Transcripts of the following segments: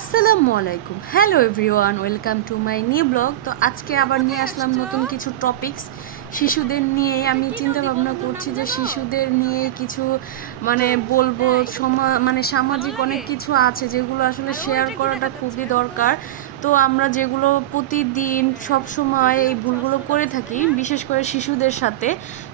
আসসালামু আলাইকুম, hello everyone, welcome to my new blog. তো আজকে আবার নিয়ে আসলাম নতুন কিছু টপিকস শিশুদের নিয়ে। আমি চিন্তা ভাবনা করছি যে শিশুদের নিয়ে কিছু বলবো। সামাজিক অনেক কিছু আছে যেগুলো আসলে শেয়ার করাটা খুবই দরকার। তো আমরা যেগুলো প্রতিদিন সব সময় এই ভুলগুলো করে থাকি, বিশেষ করে শিশুদের সাথে।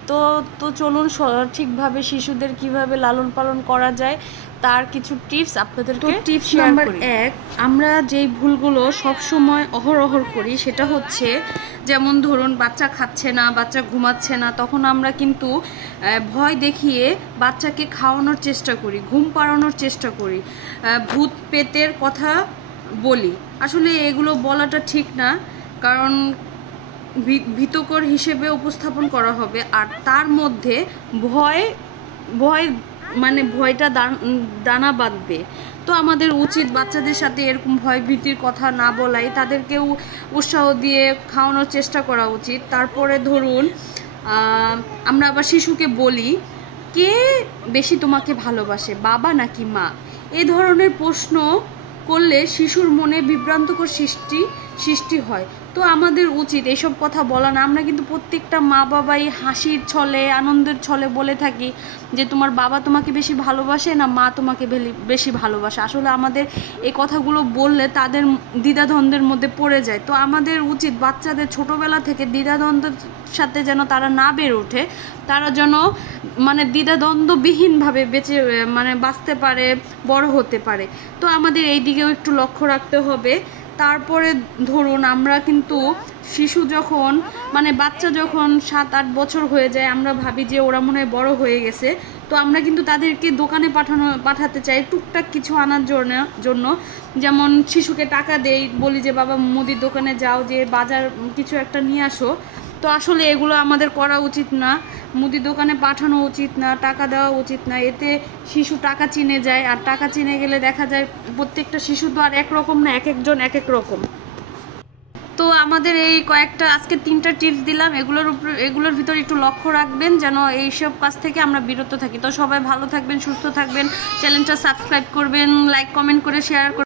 তো তো চলুন সঠিকভাবে শিশুদের কিভাবে লালন পালন করা যায় তার কিছু টিপস আপনাদেরকে টিপস নাম্বার 1, আমরা যেই ভুলগুলো সব সময় অহরহ করি সেটা হচ্ছে, যেমন ধরুন বাচ্চা খাচ্ছে না, বাচ্চা ঘুমাচ্ছে না, তখন আমরা কিন্তু ভয় দেখিয়ে বাচ্চাকে খাওয়ানোর চেষ্টা করি, ঘুম পাড়ানোর চেষ্টা করি, ভূত পেতের কথা বলি। আসলে এগুলো বলাটা ঠিক না, কারণ ভীতকর হিসেবে উপস্থাপন করা হবে, আর তার মধ্যে ভয় ভয় ভয়টা দানা বাঁধবে। তো আমাদের উচিত বাচ্চাদের সাথে এরকম ভয় ভীতির কথা না বলাই, তাদেরকেও উৎসাহ দিয়ে খাওয়ানোর চেষ্টা করা উচিত। তারপরে ধরুন আমরা আবার শিশুকে বলি, কে বেশি তোমাকে ভালোবাসে, বাবা নাকি মা? এ ধরনের প্রশ্ন করলে শিশুর মনে বিভ্রান্তকর সৃষ্টি হয়। তো আমাদের উচিত এসব কথা বলা না। আমরা কিন্তু প্রত্যেকটা মা বাবাই হাসির ছলে, আনন্দের ছলে বলে থাকি যে তোমার বাবা তোমাকে বেশি ভালোবাসে না মা তোমাকে বেশি ভালোবাসে। আসলে আমাদের এই কথাগুলো বললে তাদের দ্বিধাদ্বন্দ্বের মধ্যে পড়ে যায়। তো আমাদের উচিত বাচ্চাদের ছোটোবেলা থেকে দ্বিধাদ্বন্দ্বের সাথে যেন তারা না বেড়ে ওঠে, তারা যেন দ্বিধাদ্বন্দ্ববিহীনভাবে বাঁচতে পারে, বড় হতে পারে। তো আমাদের এই দিকেও একটু লক্ষ্য রাখতে হবে। তারপরে ধরুন আমরা কিন্তু শিশু যখন বাচ্চা যখন 7-8 বছর হয়ে যায়, আমরা ভাবি যে ওরা মনে হয় বড় হয়ে গেছে। তো আমরা কিন্তু তাদেরকে দোকানে পাঠাতে চাই টুকটাক কিছু আনার জন্য। যেমন শিশুকে টাকা দেই, বলি যে বাবা মুদির দোকানে যাও, যে বাজার কিছু একটা নিয়ে আসো। তো আসলে এগুলো আমাদের করা উচিত না, মুদির দোকানে পাঠানো উচিত না, টাকা দেওয়া উচিত না। এতে শিশু টাকা চিনে যায়, আর টাকা চিনে গেলে দেখা যায় প্রত্যেকটা শিশু তো আর একরকম না, এক একজন এক এক রকম। তো আমাদের এই কয়েকটা আজকে 3টা টিপস দিলাম, এগুলোর ভিতরে একটু লক্ষ্য রাখবেন যেন এইসব কাজ থেকে আমরা বিরত থাকি। তো সবাই ভালো থাকবেন, সুস্থ থাকবেন, চ্যানেলটা সাবস্ক্রাইব করবেন, লাইক কমেন্ট করে শেয়ার করবেন।